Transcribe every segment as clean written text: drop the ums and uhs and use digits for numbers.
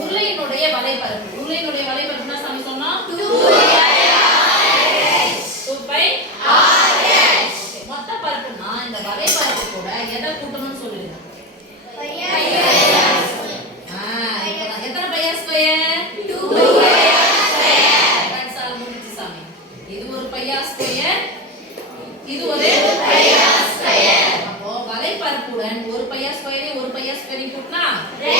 உருளையினுடைய வலைப்பரப்பு உருளையினுடைய வலைப்பரப்புனா சாமி சொன்னா 2 pi r மொத்த பரப்புனா இந்த வலைப்பரப்பு கூட எதை கூட்டணும்னு சொல்லுங்க எத்தனை pi r square 2 pi r square that's all முடிஞ்சு சாமி இது ஒரு பை r ஸ்கொயர் இது ஒரு பை r ஸ்கொயர் அப்போ வலைப்பரப்புடன் ஒரு பை r ஸ்கொயரை ஒரு பை r ஸ்கொயரை கூட்டினா 2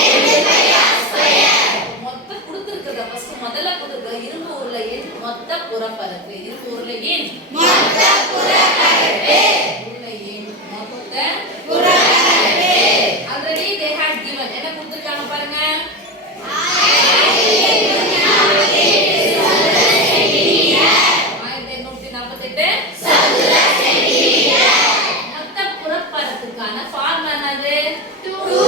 பை r ஸ்கொயர் மொத்த கொடுத்திருக்கிறது ஃபர்ஸ்ட் முதல்ல கொடுத்திருக்க இரும்பு உருளையின் மொத்த புறப்பரப்பு இரும்பு உருளையின் மொத்த புறப்பரப்பு உருளையின் மொத்த புறப்பரப்பு ஆல்ரெடி they had given என்ன கொடுத்திருக்காங்க பாருங்க 1848 சதுர சென்டிமீட்டர் மொத்த புறப்பரப்புக்கான ஃபார்முலா என்னது 2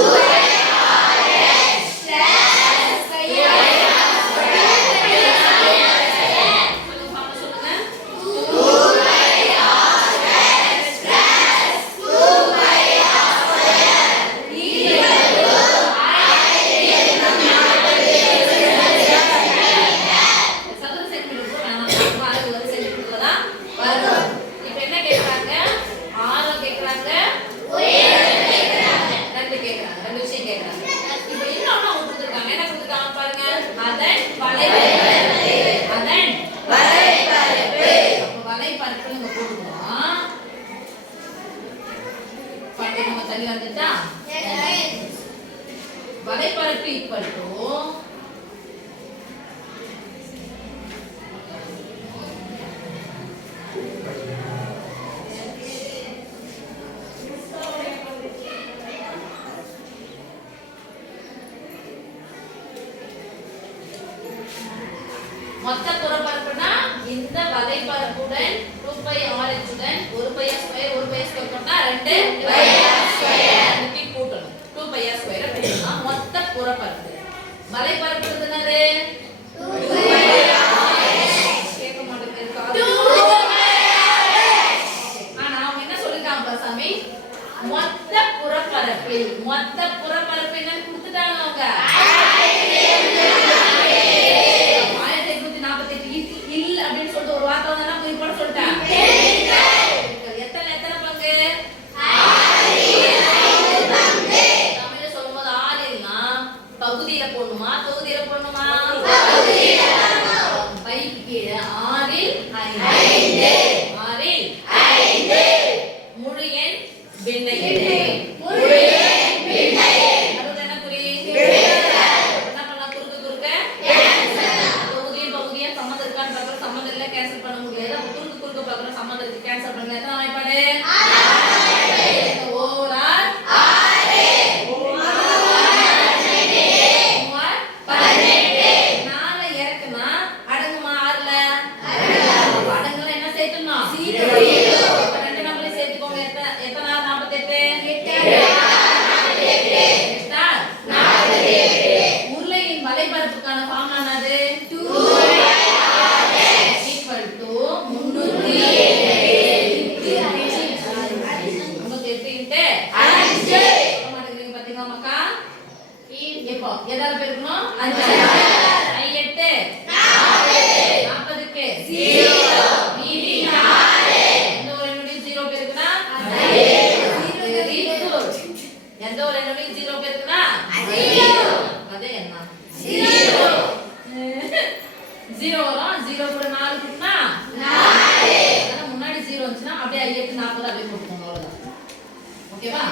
வலைப்பரப்பு ஈக்குவல் டு மொத்த புறப்பரப்புனா இந்த வலைப்பரப்புடன் 2 பை r உடன் 1 pi r square 1 pi r square போட்டா 2 பை r ஸ்கொயர் இப்படி கூட்டணும் 2 பை r ஸ்கொயர் அப்படினா மொத்த புறப்பரப்பு வலைப்பரப்பு என்னது 2 பை r கேட்க மாட்டேங்குது 2 பை r ஆனா அவங்க என்ன சொல்லிட்டாங்க சாமி மொத்த புறப்பரப்பு என்னன்னு கொடுத்துட்டாங்க அவங்க இல்ல அப்படினு சொல்லிட்டு ஒரு வார்த்தை வந்தா குறிப்போட சொல்லிட்டேன் எத்தனை பங்கு 6 பங்கு தமிழ்ல சொல்லும்போது 6 இல்லனா பகுதியில போடணுமா தொகுதியில போடணுமா பகுதியில போடணும் பைக்கு கீழே 6 இல் 5 6 இல் 5 முழு எண் பின்ன எண் முழு எண் பின்ன எண் அது என்ன குறி என்ன பண்ணா குறுக்க தொகுதியை சம்மந்தம் இருக்கான்னு பார்க்கற சம்மந்தம் இல்ல கேன்சல் பண்ண முடியாது அப்ப குறுக்க பார்க்கற சம்மந்தம் இருக்கு கேன்சல் பண்ணல எத்தனை வாய்ப்பாடு 6 ஓவர் 18 நாளை இறக்குனா அடங்குமா 6ல அடங்குல என்ன சேர்க்கணும் 0 ரெண்டு நம்பரை சேர்த்துக்கோங்க எத்தனை 48 உருளையின் வலைப்பரப்புக்கான ஃபார்முலா என்னது 2 equal to 308 பாத்தீங்களா மக்கா இப்போ எதால பெருக்கணும் 5 8 40 க்கு 0 மீதி 4 இந்த வரும் 0 கூட 4 கூட்டினா 4 அத முன்னாடி 0 வந்துச்சுனா அப்படியே 8 40 அப்படியே போட்டுக்கோங்க அவ்வளவுதான் ஓகேவா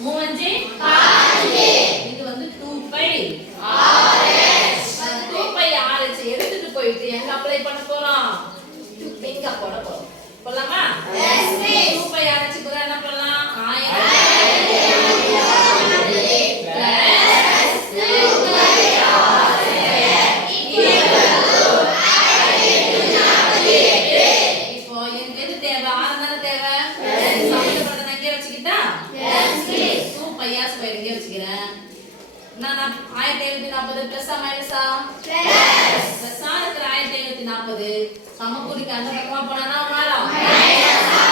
3 5 இது வந்து 2π rh 2π rh எடுத்துட்டு போயிட்டு எங்க அப்ளை பண்ண போறோம் இங்க போட போறோம் போலாமா எஸ் மிஸ் 2π rh க்கு என்ன பண்ணலாம் 1740 பிளஸ் மைனஸா பிளஸ் இருக்கிற 1740 சமக்குறிக்கு அந்த பக்கமா போனா மாறும் மைனஸா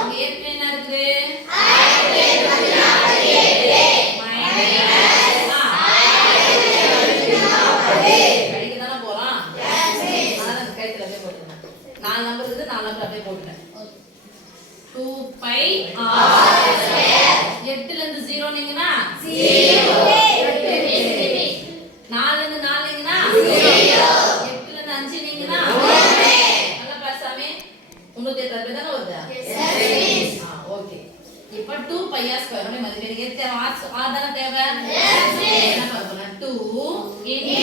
இங்க ஏற்கனவே என்ன இருக்கு 1740 கழிக்க தான போறோம் எஸ் மிஸ் நான் கைத்துல அப்படியே போட்டுறேன் 4 நம்பர் இருக்குது 4 நம்பர் அப்படியே போட்டுறேன் 2π r 8 ல இருந்து 0 நீங்கனா 0 4 ல இருந்து 4 நீங்கனா 0 8 ல இருந்து 5 நீங்கனா 1 நல்ல பாசாமே 360 தான வருது எஸ் மிஸ் ஓகே இப்போ 2π r² உடைய மதிப்பு எனக்கு தேவை r தான தேவை எஸ் மிஸ் என்ன பார்க்கலாம் 2 into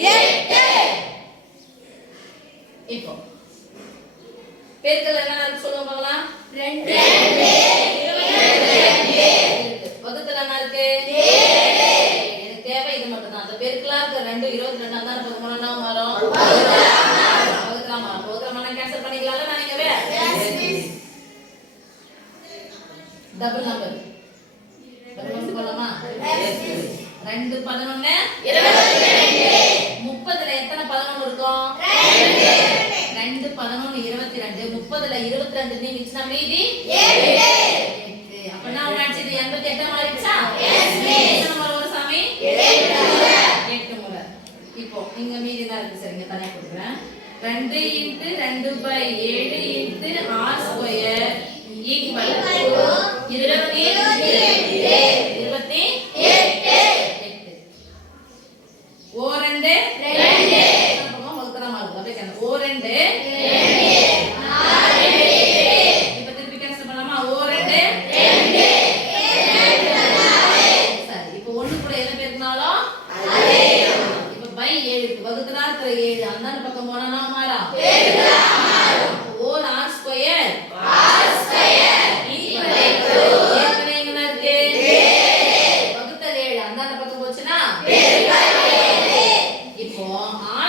308 இப்போ பெருக்கல் என்ன இருக்கு சொல்லுங்க பார்க்கலாம் 2 வகுத்தல் என்ன இருக்கு 7 எனக்கு தேவை இது மட்டும் தான் அந்த பெருக்கலா இருக்க 2 22 அதான் 13 என்ன வரும் வகுத்தலாம் கேன்சல் பண்ணிக்கலாம்ல நினைக்கவே எஸ் மிஸ் டபுள் நம்பர் போலாமா எஸ் மிஸ் 2 11 22 30 ல எத்தனை 11 இருக்கும் 2 11 22 30 ல 22 நீ மிச்சம் மீதி 8 அப்ப நான் நினைச்சது 88 மாறிடுச்சா எஸ் மிஸ் எத்தனை முறை வரும் சாமி 8 முறை இப்போ இங்க மீதி தான் இருக்கு சரிங்க தனியா கொடுக்கிறேன் 2 into 2/7 into r² equal to 28 ஓ 2 நம்ம வகுத்தலாம் ஆகுது அப்படியே கேட்க ஓ 2 4 இப்போ திருப்பி கேன்சல் பண்ணலாமா ஓ 2 சரி இப்போ 1 கூட எதை பெருக்கினாலும் அதே இப்போ பை 7 வகுத்தனா இருக்கிற 7 அந்த பக்கம் போனா நான் மாறா பெருக்கலாம் மாறும் ஓ r² ஏற்கனவே என்ன இருக்கு 7 வகுத்தல் 7 அந்த பக்கம் போச்சுனா பெருக்கல் 7 இப்போ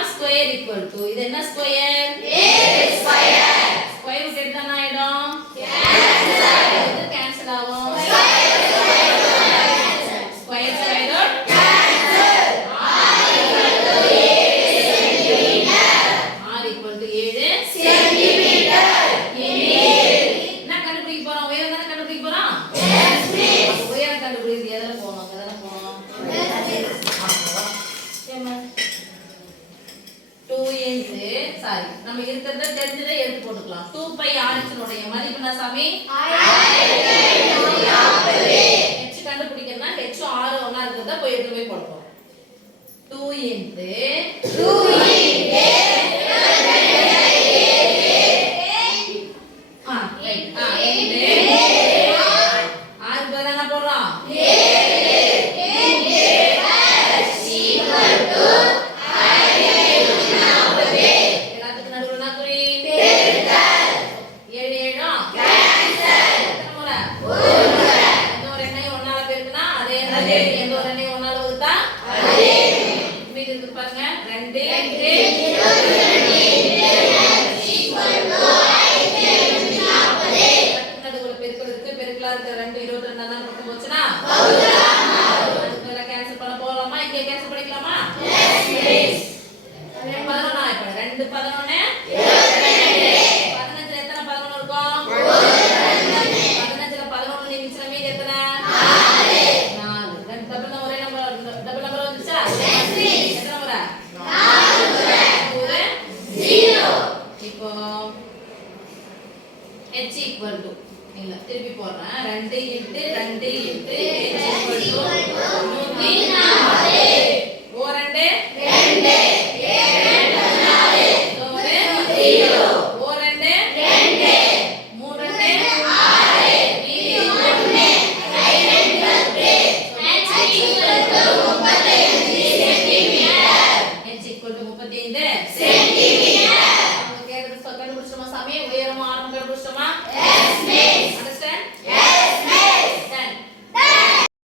r² equal to இது என்ன square a square square root எடுத்தா என்ன ஆயிடும் கேன்சல் ஆகும் square square root cancel r equal to 7 centimetre என்ன கண்டுபிடிக்க போறோம் உயரம் தான கண்டுபிடிக்க போறோம் எஸ் மிஸ் உயரம் கண்டுபிடிக்க எதல போறோம் எதல போறோம் ஏமா 2 into சாரி நம்ம இருக்கிறத தெரிஞ்சதை எடுத்து போட்டுக்கலாம் 2π rh உடைய மதிப்பு என்ன சாமி 1040 h கண்டுபிடிக்கணும்னா h r ஒண்ணா இருக்குதா போய் எடுத்து போய் போடுறோம் 2 into r பதிலா என்ன போடுறோம் 4 இல்ல திருப்பி போறோம் போடுறேன். 2 × 2 = 340.